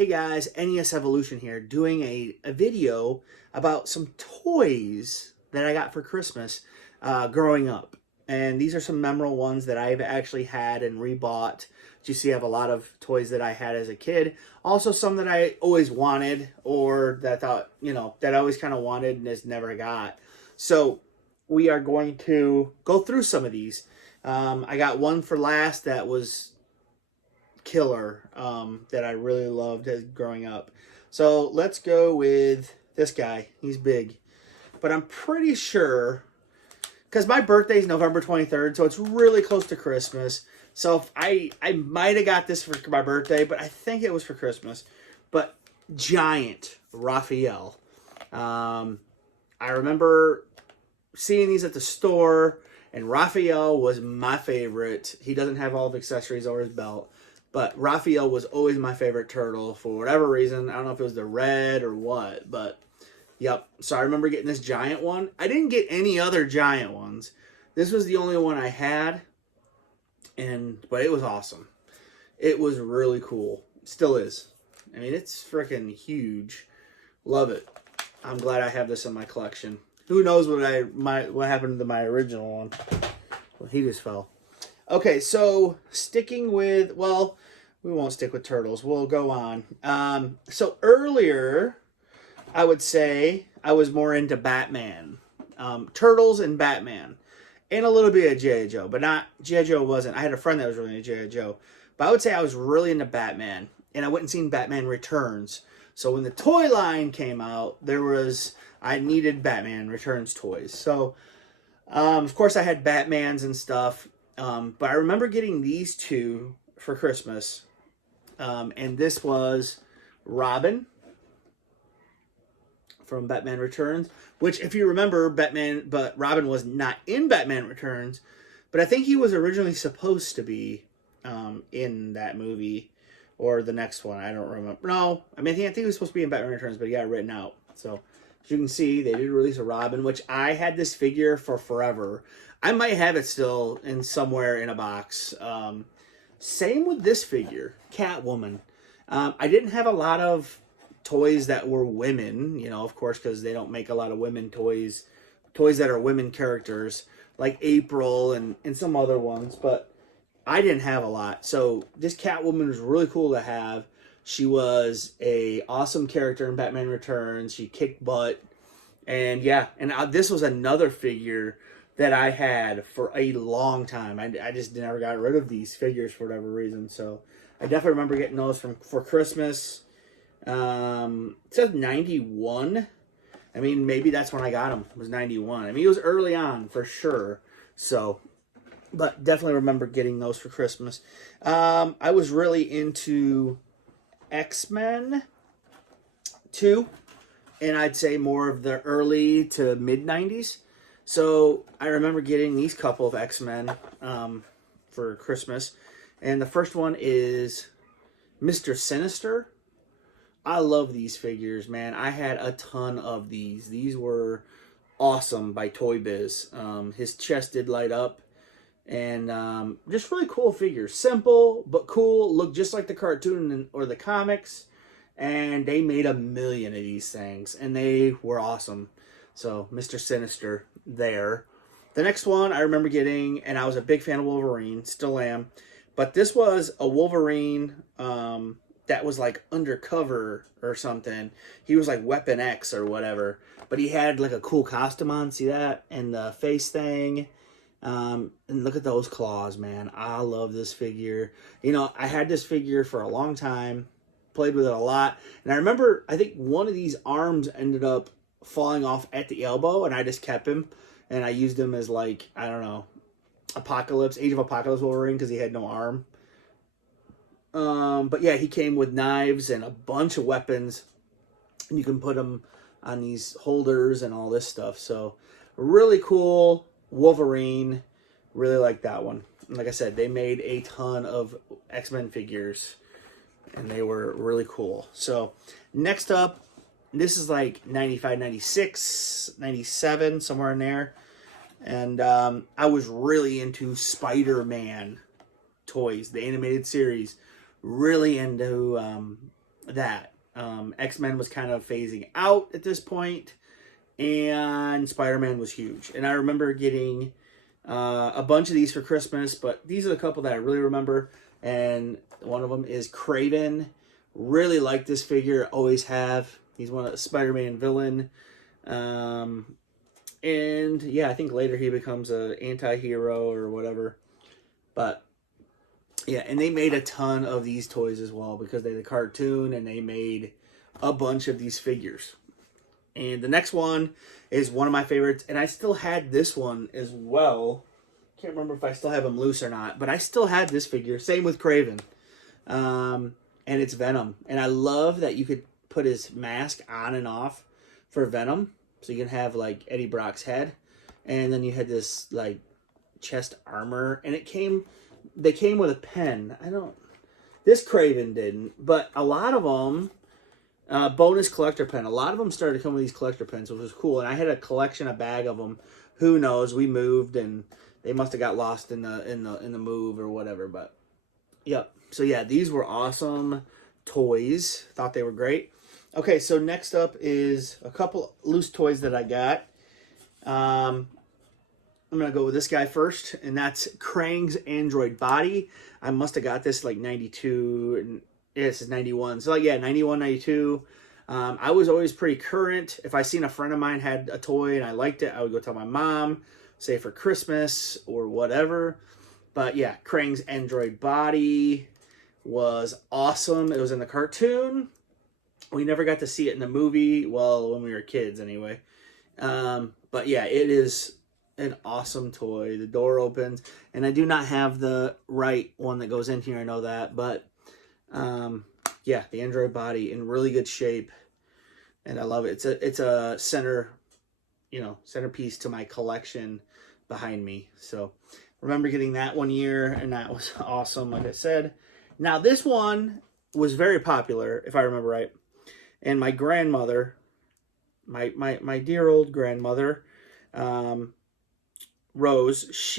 Hey guys, NES Evolution here, doing a video about some toys that I got for Christmas growing up. And these are some memorable ones that I've actually had and rebought. You see, I have a lot of toys that I had as a kid. Also, some that I always wanted or that I thought, that I always kind of wanted and just never got. So, we are going to go through some of these. I got one for last that was killer that I really loved as growing up. So let's go with this guy. He's big, but I'm pretty sure because my birthday is November 23rd, so it's really close to Christmas. So if I might have got this for my birthday, but I think it was for Christmas. But giant Raphael. I remember seeing these at the store, and Raphael was my favorite. He doesn't have all the accessories or his belt. But Raphael was always my favorite turtle for whatever reason. I don't know if it was the red or what, but yep. So I remember getting this giant one. I didn't get any other giant ones. This was the only one I had, but it was awesome. It was really cool. Still is. I mean, it's freaking huge. Love it. I'm glad I have this in my collection. Who knows what happened to my original one? Well, he just fell. Okay, so sticking with, well, we won't stick with turtles. We'll go on. So earlier, I would say I was more into Batman. Turtles and Batman. And a little bit of G.I. Joe, but not, G.I. Joe wasn't. I had a friend that was really into G.I. Joe. But I would say I was really into Batman. And I went and seen Batman Returns. So when the toy line came out, I needed Batman Returns toys. So, of course, I had Batmans and stuff. But I remember getting these two for Christmas. And this was Robin from Batman Returns, which, if you remember, Robin was not in Batman Returns, but I think he was originally supposed to be in that movie or the next one. I don't remember. No, I think he was supposed to be in Batman Returns, but he got written out. So, as you can see, they did release a Robin, which I had this figure for forever. I might have it still somewhere in a box. Same with this figure, Catwoman. I didn't have a lot of toys that were women, of course, because they don't make a lot of women toys that are women characters, like April and some other ones, but I didn't have a lot. So this Catwoman was really cool to have. She was a awesome character in Batman Returns. She kicked butt. And yeah, this was another figure that I had for a long time. I just never got rid of these figures for whatever reason. So I definitely remember getting those for Christmas. It says 91. I mean, maybe that's when I got them. It was 91. I mean, it was early on for sure. So, but definitely remember getting those for Christmas. I was really into X-Men 2. And I'd say more of the early to mid 90s. So I remember getting these couple of X-Men for Christmas. And the first one is Mr. Sinister. I love these figures, man. I had a ton of these. These were awesome by Toy Biz. His chest did light up. And just really cool figures. Simple, but cool. Look just like the cartoon or the comics. And they made a million of these things. And they were awesome. So, Mr. Sinister there. The next one I remember getting, and I was a big fan of Wolverine, still am. But this was a Wolverine that was like undercover or something. He was like Weapon X or whatever. But he had like a cool costume on, see that? And the face thing. And look at those claws, man. I love this figure. I had this figure for a long time. Played with it a lot. And I remember, I think one of these arms ended up falling off at the elbow, and I just kept him. And I used him as, like, I don't know, Age of Apocalypse Wolverine, because he had no arm. But yeah, he came with knives and a bunch of weapons. And you can put them on these holders and all this stuff. So, really cool Wolverine. Really like that one. And like I said, they made a ton of X-Men figures. And they were really cool. So, next up, this is like 95, 96, 97, somewhere in there. And I was really into Spider-Man toys, the animated series. Really into that. X-Men was kind of phasing out at this point, and Spider-Man was huge. And I remember getting a bunch of these for Christmas, but these are the couple that I really remember. And one of them is Kraven. Really like this figure, always have. He's one of the Spider-Man villain. And yeah, I think later he becomes an anti-hero or whatever. But yeah, and they made a ton of these toys as well because they had a cartoon and they made a bunch of these figures. And the next one is one of my favorites, and I still had this one as well. Can't remember if I still have him loose or not, but I still had this figure. Same with Kraven. And it's Venom. And I love that you could put his mask on and off for Venom. So you can have like Eddie Brock's head. And then you had this like chest armor. And they came with a pen. This Kraven didn't, but a lot of them, bonus collector pen. A lot of them started to come with these collector pens, which was cool. And I had a bag of them. Who knows? We moved and they must have got lost in the move or whatever. But yep. So yeah, these were awesome toys. Thought they were great. Okay, so next up is a couple loose toys that I got. I'm gonna go with this guy first, and that's Krang's Android Body. I must have got this like 92, and this is 91. So like, yeah, 91, 92. I was always pretty current. If I seen a friend of mine had a toy and I liked it, I would go tell my mom, say for Christmas or whatever. But yeah, Krang's Android Body was awesome. It was in the cartoon. We never got to see it in the movie. Well, when we were kids anyway. But yeah, it is an awesome toy. The door opens, and I do not have the right one that goes in here. I know that, but yeah, the Android Body in really good shape, and I love it. It's a centerpiece to my collection behind me. So remember getting that one year, and that was awesome. Like I said, now this one was very popular, if I remember right, and my grandmother, my dear old grandmother, Rose,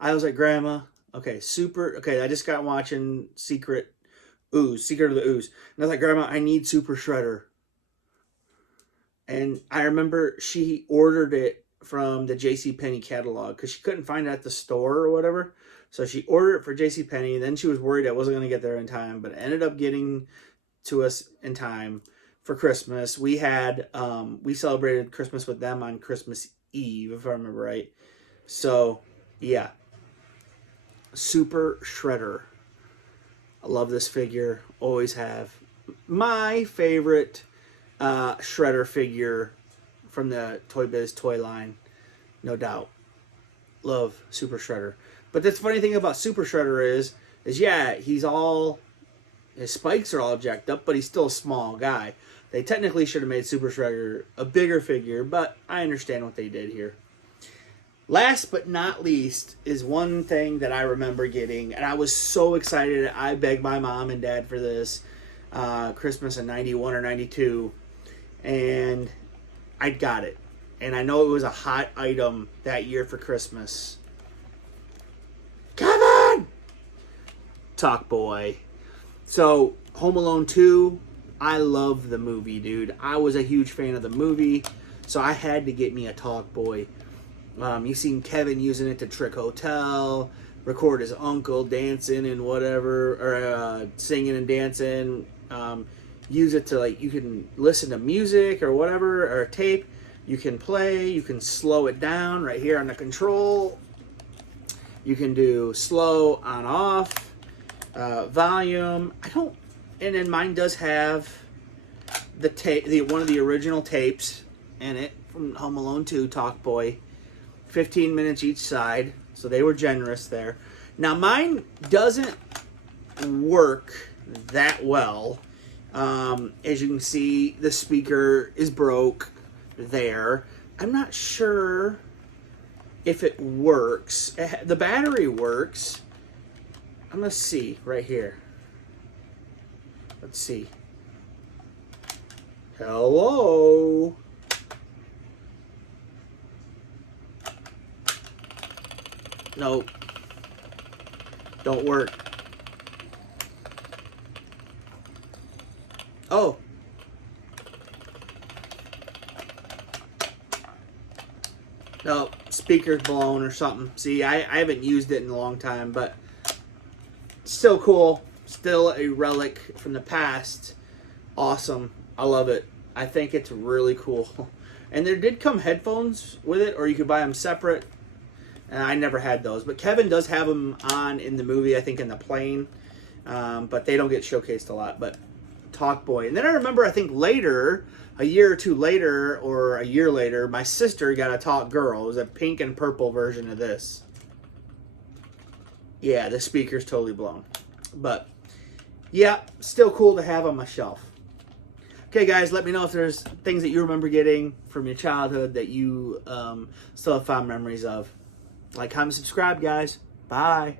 I was like, Grandma, okay, I just got watching Secret of the Ooze. And I was like, Grandma, I need Super Shredder. And I remember she ordered it from the JCPenney catalog because she couldn't find it at the store or whatever. So she ordered it for JCPenney. Then she was worried I wasn't going to get there in time, but it ended up getting to us in time for Christmas. We had, we celebrated Christmas with them on Christmas Eve, if I remember right. So, yeah. Super Shredder. I love this figure. Always have. My favorite Shredder figure from the Toy Biz toy line. No doubt. Love Super Shredder. But the funny thing about Super Shredder is yeah, his spikes are all jacked up, but he's still a small guy. They technically should have made Super Shredder a bigger figure, but I understand what they did here. Last but not least is one thing that I remember getting, and I was so excited. I begged my mom and dad for this Christmas in 91 or 92, and I got it. And I know it was a hot item that year for Christmas. Kevin! Talk Boy. So, Home Alone 2, I love the movie, dude. I was a huge fan of the movie, so I had to get me a Talk Boy. You've seen Kevin using it to trick Hotel, record his uncle dancing and whatever, or singing and dancing. Use it to, like, you can listen to music or whatever, or a tape. You can play, you can slow it down right here on the control. You can do slow on off, volume. And then mine does have the tape, one of the original tapes in it from Home Alone 2, Talk Boy. 15 minutes each side, so they were generous there. Now mine doesn't work that well. As you can see, the speaker is broke there. I'm not sure if it works. The battery works. I'm gonna see right here. Let's see. Hello. Nope. Don't work. Oh. No, speaker's blown or something. See, I haven't used it in a long time, but still cool. Still a relic from the past. Awesome. I love it. I think it's really cool. And there did come headphones with it, or you could buy them separate. And I never had those. But Kevin does have them on in the movie, I think in the plane. But they don't get showcased a lot. But Talkboy. And then I remember, I think later, a year or two later, or a year later, my sister got a Talk Girl. It was a pink and purple version of this. Yeah, the speaker's totally blown. But, yeah, still cool to have on my shelf. Okay, guys, let me know if there's things that you remember getting from your childhood that you still have fond memories of. Like, comment, subscribe, guys. Bye.